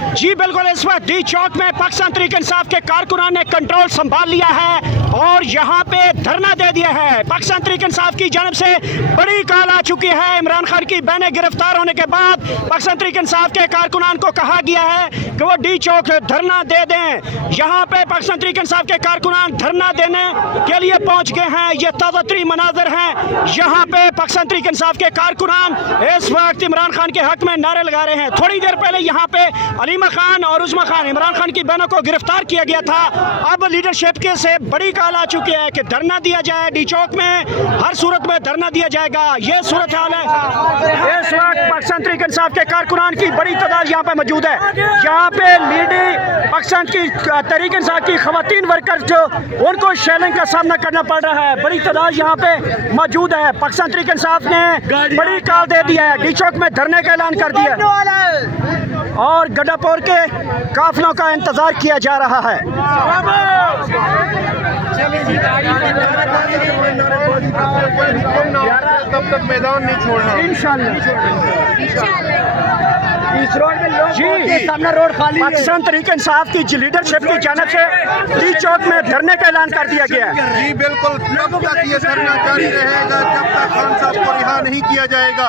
जी बिल्कुल, इस वक्त डी चौक में पाकिस्तान तहरीक इंसाफ के कारकुनान ने कंट्रोल संभाल लिया है और यहाँ पे धरना दे दिया है। पाकिस्तान तहरीक इंसाफ की जानब से बड़ी कॉल आ चुकी है। इमरान खान की बहनें गिरफ्तार होने के बाद पाकिस्तान तहरीक इंसाफ के कारकुनान को कहा गया है कि वो डी चौक धरना दे दें। यहाँ पे पाकिस्तान तहरीक इंसाफ के कारकुनान धरना देने के लिए पहुँच गए हैं। ये ताज़ा तरीन मनाज़र हैं। यहाँ पे पाकिस्तान तहरीक इंसाफ के कारकुनान इस वक्त इमरान खान के हक में नारे लगा रहे हैं। थोड़ी देर पहले यहाँ पे अलीमा खान और उस्मा खान, इमरान खान की बहनों को गिरफ्तार किया गया था। अब लीडरशिप के से बड़ी कॉल आ चुकी है कि धरना दिया जाए डी चौक में, हर सूरत में धरना दिया जाएगा। ये सूरत हाल है। इस वक्त पाकिस्तान तहरीक इंसाफ के कारकुनान की बड़ी तादाद यहाँ पे मौजूद है। यहाँ पे लीडर पाकिस्तान की तहरीक इंसाफ की खवातीन वर्कर जो उनको शेलिंग का सामना करना पड़ रहा है, बड़ी तादाद यहाँ पे मौजूद है। पाकिस्तान तहरीक इंसाफ ने बड़ी कॉल दे दिया है, डी चौक में धरने का ऐलान कर दिया है और गड्डापोर के काफिलों का इंतजार किया जा रहा है। तब तक मैदान नहीं छोड़ना इंशाअल्लाह। इस रोड में लोग के सामने रोड खाली है। पाकिस्तान तहरीक इंसाफ की लीडरशिप की जानिब से डी चौक में धरने का ऐलान कर दिया गया है। जी बिल्कुल, तब तक ये धरना जारी रहेगा जब तक खान साहब को रिहा नहीं किया जाएगा।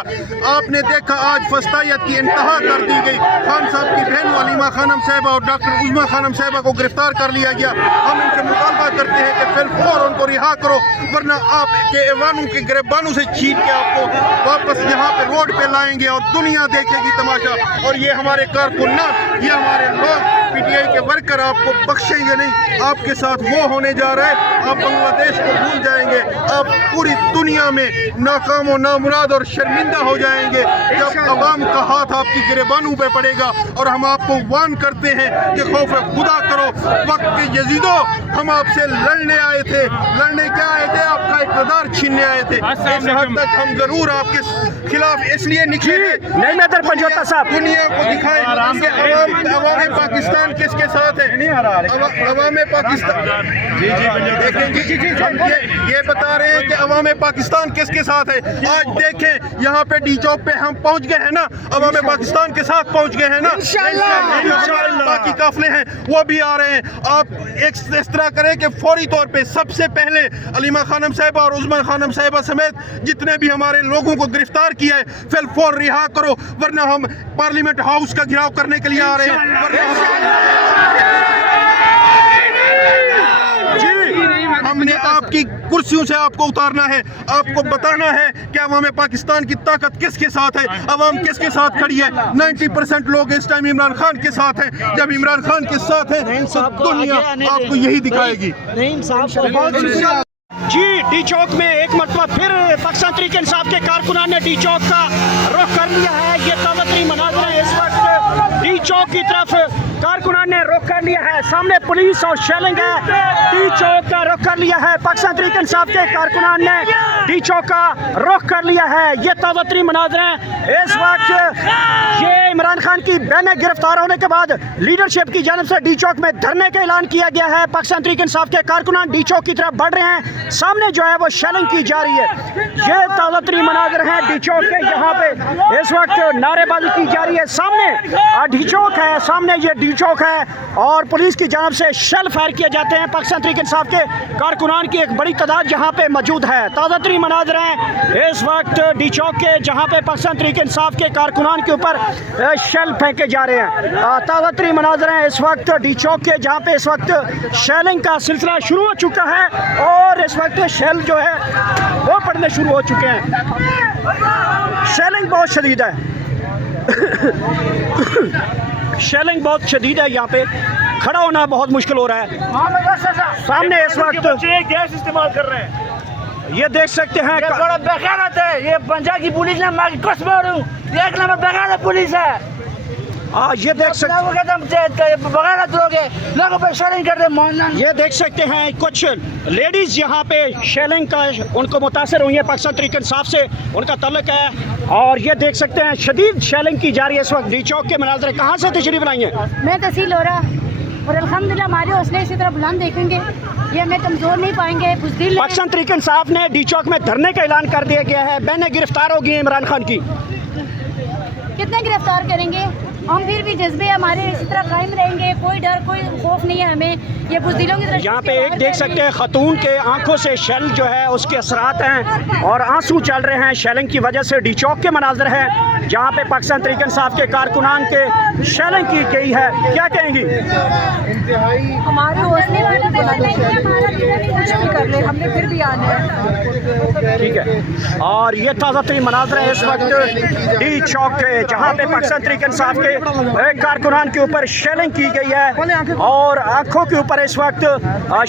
आपने देखा आज फस्तायत की इंतहा कर दी गई। खान साहब की बहन अलीमा खानम साहिबा और डॉक्टर उस्मा खानम साहिबा को गिरफ्तार कर लिया गया। हम इनसे मुतालबा करते हैं कि फिलफौर उनको रिहा करो, वरना आपके ऐवानों के गिरबानों से छीन के आपको वापस यहाँ पे रोड पे लाएंगे और दुनिया देखेगी तमाशा। और ये हमारे कारकुनान, ये हमारे लोग पीटीआई के वर्कर आपको बख्शेंगे नहीं। आपके साथ वो होने जा रहा है, आप बांग्लादेश को भूल जाएंगे, आप पूरी दुनिया में नाकाम और नामुराद और शर्मिंदा हो जाएंगे जब अवाम का हाथ आपकी गिरबानों पे पड़ेगा। और हम आपको वार्न करते हैं कि खौफ खुदा करो। वक्त के यजीदो, हम आपसे लड़ने आए थे। लड़ने क्या आए थे? आपका इक़्तिदार छीनने आए थे। इस हद तक हम जरूर आपके खिलाफ इसलिए निकले नहीं नजर पंजोता साहब, दुनिया को दिखाएं कि अवाम पाकिस्तान किसके साथ है। अवाम पाकिस्तान ये बता रहे हैं कि अवाम पाकिस्तान किसके साथ है। आज देखें यहाँ पे डी चौक पे हम पहुँच गए हैं ना, अवाम पाकिस्तान के साथ पहुँच गए हैं ना। बाकी काफिले हैं वो भी आ रहे हैं। आप इस तरह करें कि फौरी तौर पे सबसे पहले अलीमा खानम साहिबा और उस्मा खानम साहिबा समेत जितने भी हमारे लोगों को गिरफ्तार किया है फिलफौर रिहा करो, वरना हम पार्लियामेंट हाउस का घेराव करने के लिए आ रहे हैं। हमने आपकी कुर्सियों से आपको उतारना है, आपको बताना है कि अवाम पाकिस्तान की ताकत किसके साथ है, अवाम किसके साथ खड़ी है। 90% लोग इस टाइम इमरान खान के साथ हैं। जब इमरान खान के साथ है तो दुनिया आपको यही दिखाएगी। जी डी चौक में एक मरतबा फिर पाकिस्तान तहरीक इंसाफ के कारकुनान ने डी चौक का रुख कर लिया है। ये ताज़ा तरीन मनाज़र है। इस वक्त डी चौक की तरफ कारकुनान ने रुख कर लिया है। सामने पुलिस और शेलिंग है। डी चौक का रुख कर लिया है। पाकिस्तान तहरीक इंसाफ के कारकुनान ने डी चौक का रुख कर लिया है। ये ताज़ा तरीन मनाज़र हैं। इस वक्त ये इमरान खान की बहनें गिरफ्तार होने के बाद लीडरशिप की जानिब से डी चौक में धरने का ऐलान किया गया है। पाकिस्तान तहरीक इंसाफ के कारकुनान डी चौक की तरफ बढ़ रहे हैं। सामने जो है वो शेलिंग की जा रही है। ये ताज़ा तरीन मनाज़र हैं डी चौक के। यहाँ पे इस वक्त नारेबाजी की जा रही है। सामने डी चौक है, सामने ये डी चौक है और पुलिस की जानिब से शेल फायर किए जाते हैं। पाकिस्तान तहरीक इंसाफ के कारकुनान की एक बड़ी तादाद यहाँ पे मौजूद है। ताज़ा तरीन मनाज़र हैं इस वक्त डी चौक के, जहाँ पे पाकिस्तान तहरीक इंसाफ के कारकुनान के ऊपर शेल फेंके जा रहे हैं। ताज़ा तरीन मनाज़र हैं इस वक्त डी चौक के, जहाँ पे इस वक्त शेलिंग का सिलसिला शुरू हो चुका है और इस वक्त शेल जो है वो पड़ने शुरू हो चुके हैं। शेलिंग बहुत शदीद है। शेलिंग बहुत शदीद है। यहाँ पे खड़ा होना बहुत मुश्किल हो रहा है। सामने इस वक्त गैस इस्तेमाल कर रहे हैं। ये देख सकते हैं ये बड़ा बेगानत है। ये पंजाब की पुलिस ने मार के कस मारूं, एक नंबर बेगानत पुलिस है। ये देख सकते ये देख सकते हैं कुछ लेडीज़ यहाँ पे शेलिंग का उनको मुतासर हुई है। पाकिस्तान तहरीक इंसाफ से उनका तल्लुक है और ये देख सकते हैं शदीद शेलिंग की जा रही है इस वक्त डी चौक के मनाज़र। कहाँ से तशरीफ लाई हैं? मैं तहसील हो रहा और अल्हम्दुलिल्लाह हमारे हौसले इसी तरह बुलंद देखेंगे, ये हमें कमज़ोर नहीं पाएंगे। पाकिस्तान तहरीक इंसाफ ने डी चौक में धरने का ऐलान कर दिया गया है। बहनें गिरफ्तार हो गई इमरान खान की। कितने गिरफ्तार करेंगे? हम फिर भी जज्बे हमारे इसी तरह कायम रहेंगे, कोई डर कोई खौफ नहीं है हमें। ये बुज़दिलों की तरह यहाँ पे एक देख सकते हैं खतून के आंखों से शेल जो है उसके असरात हैं और आंसू चल रहे हैं शेलिंग की वजह से। डी चौक के मनाजर हैं जहाँ पे पाकिस्तान तहरीक इंसाफ के कारकुनान के शेलिंग की गई है। क्या कहेंगी? हमारे हौसले वाले कुछ भी कर ले, हमने फिर भी आना है। ठीक है, और ये ताज़ा तरीन मनाजर है इस वक्त डी चौक के जहाँ पे पाकिस्तान तहरीक इंसाफ के एक कारकुनान के ऊपर शेलिंग की गई है और आंखों के ऊपर इस वक्त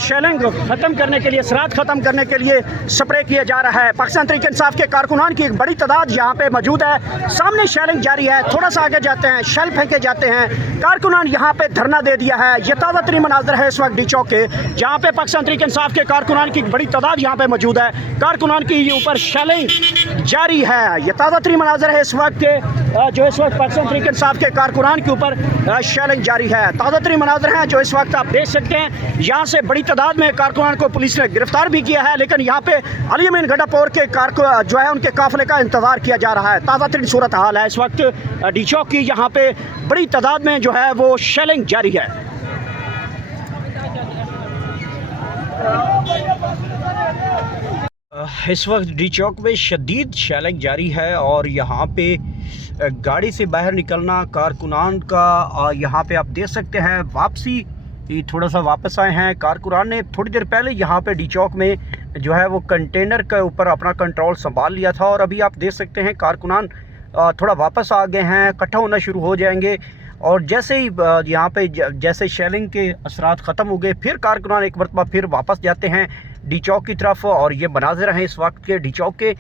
शेलिंग ख़त्म करने के लिए, असरात ख़त्म करने के लिए स्प्रे किया जा रहा है। पाकिस्तान तहरीक इंसाफ के कारकुनान की एक बड़ी तादाद यहाँ पे मौजूद है। सामने शेलिंग जारी है, थोड़ा सा आगे जाते हैं शेल फेंके जाते हैं। कारकुनान यहाँ पे धरना दे दिया है। ये ताज़ा तरीन मनाजर है इस वक्त डी चौक के जहाँ पे पाकिस्तान तहरीक इंसाफ के कारकुनान की बड़ी तादाद यहाँ पे मौजूद है। कारकुनान की ऊपर शेलिंग जारी है। ये ताज़ा तरीन मनाजर है इस वक्त के जो इस वक्त पाकिस्तान तहरीक इंसाफ के कारकुनान के ऊपर शेलिंग जारी है। ताज़ा तरीन मनाजर हैं जो इस वक्त आप देख सकते हैं। यहाँ से बड़ी तादाद में कारकुनान को पुलिस ने गिरफ्तार भी किया है, लेकिन यहाँ पे अली अमीन गंडापुर के जो है उनके काफिले का इंतजार किया जा रहा है। ताज़ा तरीन सूरत हाल है इस वक्त डी चौक की, यहाँ पे बड़ी तादाद में जो है वो शेलिंग जारी है। इस वक्त डी चौक में शदीद शेलिंग जारी है और यहाँ पे गाड़ी से बाहर निकलना कारकुनान का यहाँ पे आप देख सकते हैं वापसी थोड़ा सा वापस आए हैं। कारकुनान ने थोड़ी देर पहले यहाँ पे डी चौक में जो है वो कंटेनर के ऊपर अपना कंट्रोल संभाल लिया था और अभी आप देख सकते हैं कारकुनान थोड़ा वापस आ गए हैं, इकट्ठा होना शुरू हो जाएंगे और जैसे ही यहाँ पे जैसे शेलिंग के असरात ख़त्म हो गए फिर कारकुनान एक मरतबा फिर वापस जाते हैं डी चौक की तरफ। और ये मनाजिर हैं इस वक्त के डी चौक के,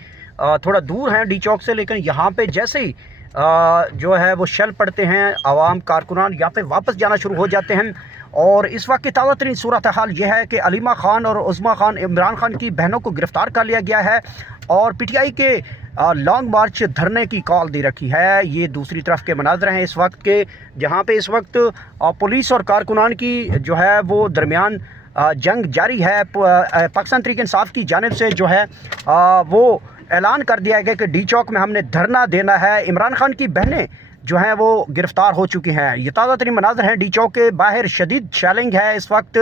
थोड़ा दूर हैं डी चौक से, लेकिन यहाँ पे जैसे ही जो है वो शेल पड़ते हैं आवाम कारकुनान यहाँ पे वापस जाना शुरू हो जाते हैं। और इस वक्त की ताज़ा तरीन सूरत हाल यह है कि अलीमा खान और उज़्मा खान इमरान खान की बहनों को गिरफ़्तार कर लिया गया है और पीटीआई के लॉन्ग मार्च धरने की कॉल दे रखी है। ये दूसरी तरफ के मनाज़र हैं इस वक्त के जहाँ पे इस वक्त पुलिस और कारकुनान की जो है वो दरमियान जंग जारी है। पाकिस्तान तहरीक इंसाफ की जानिब से जो है वो ऐलान कर दिया गया कि डी चौक में हमने धरना देना है। इमरान खान की बहनें जो हैं वो गिरफ़्तार हो चुकी हैं। ये ताज़ा तरीन मनाज़र हैं डी चौक के बाहर शदीद शेलिंग है इस वक्त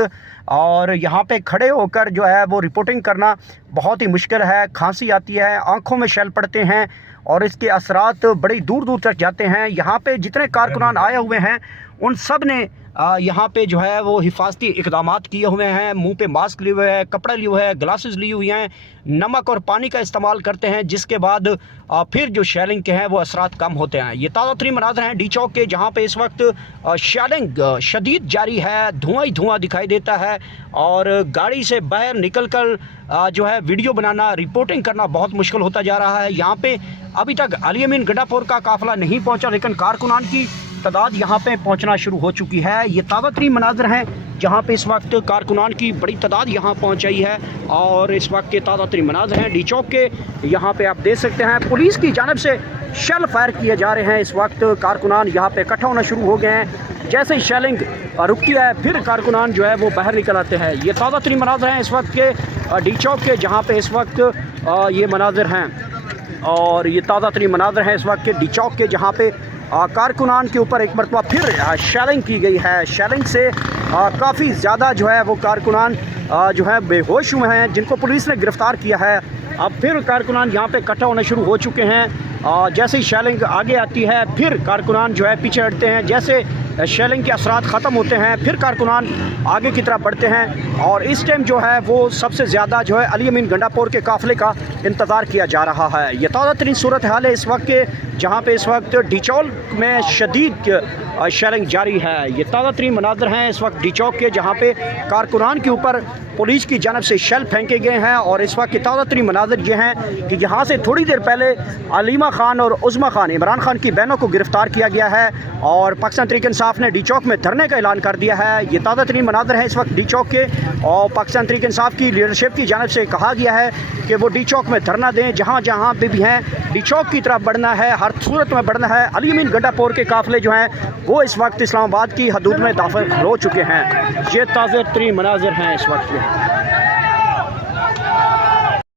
और यहाँ पे खड़े होकर जो है वो रिपोर्टिंग करना बहुत ही मुश्किल है। खांसी आती है, आँखों में शेल पड़ते हैं और इसके असरात बड़ी दूर दूर तक जाते हैं। यहाँ पे जितने कारकुनान आए हुए हैं उन सब ने यहाँ पे जो है वो हिफाजती इक़दामात किए हुए हैं, मुंह पे मास्क लिए हुए हैं, कपड़ा लिए हुए हैं, ग्लासेस ली हुई हैं, नमक और पानी का इस्तेमाल करते हैं, जिसके बाद फिर जो शेलिंग के हैं वो असरात कम होते हैं। ये ताज़ा तरीन मनाज़र हैं डी चौक के जहाँ पे इस वक्त शेलिंग शदीद जारी है, धुआं ही धुआं दिखाई देता है और गाड़ी से बाहर निकल कर जो है वीडियो बनाना, रिपोर्टिंग करना बहुत मुश्किल होता जा रहा है। यहाँ पे अभी तक अली अमीन गंडापुर का काफ़िला नहीं पहुँचा, लेकिन कारकुनान की तादाद यहाँ पे पहुँचना शुरू हो चुकी है। ये ताज़ा तरीन मनाज़र हैं जहाँ पे इस वक्त कारकुनान की बड़ी तादाद यहाँ पहुँच आई है और इस वक्त के ताज़ा तरीन मनाज़र हैं डी चौक के। यहाँ पे आप देख सकते हैं पुलिस की जानिब से शेल फायर किए जा रहे हैं। इस वक्त कारकुनान यहाँ पे इकट्ठा होना शुरू हो गए हैं। जैसे ही शेलिंग रुकती है फिर कारकुनान जो है वो बाहर निकल आते हैं। ये ताज़ा तरीन मनाज़र हैं इस वक्त के डी चौक के जहाँ पे इस वक्त ये मनाज़र हैं और ये ताज़ा तरीन मनाज़र हैं इस वक्त के डी चौक के जहाँ पे कारकुनान के ऊपर एक मरतबा फिर शेलिंग की गई है। शेलिंग से काफ़ी ज़्यादा जो है वो कारकुनान जो है बेहोश हुए हैं, जिनको पुलिस ने गिरफ़्तार किया है। अब फिर कारकुनान यहाँ पे इकट्ठा होना शुरू हो चुके हैं। जैसे ही शेलिंग आगे आती है फिर कारकुनान जो है पीछे हटते हैं। जैसे शेलिंग के असरात ख़त्म होते हैं फिर कारकुनान आगे की तरफ बढ़ते हैं और इस टाइम जो है वो सबसे ज़्यादा जो है अली अमीन गंडापुर के काफ़िले का इंतज़ार किया जा रहा है। ये ताज़ा तरीन सूरत हाल है इस वक्त के जहाँ पे इस वक्त डी चौक में शदीद शेलिंग जारी है। ये ताज़ा तरीन मनाज़र हैं इस वक्त डी चौक के जहाँ पे कारकुनान के ऊपर पुलिस की जानब से शेल फेंके गए हैं और इस वक्त के ताज़ा तरीन मनाज़र ये हैं कि यहाँ से थोड़ी देर पहले अलीमा खान और उज़्मा खान इमरान खान की बहनों को गिरफ़्तार किया गया है और पाकिस्तान तहरीक इंसाफ ने डी चौक में धरने का ऐलान कर दिया है। ये ताज़ा तरीन मनाज़र है इस वक्त डी चौक के और पाकिस्तान तहरीक इंसाफ की लीडरशिप की जानब से कहा गया है कि वो डी चौक में धरना दें। जहाँ जहाँ पे भी हैं डी चौक की तरफ बढ़ना है, हर सूरत में बढ़ना है। अली अमीन गंडापुर के काफ़िले जो हैं वो इस वक्त इस्लामाबाद की हदूद में दाखिल हो चुके हैं। ये ताज़ा तरीन मनाज़र हैं इस वक्त के।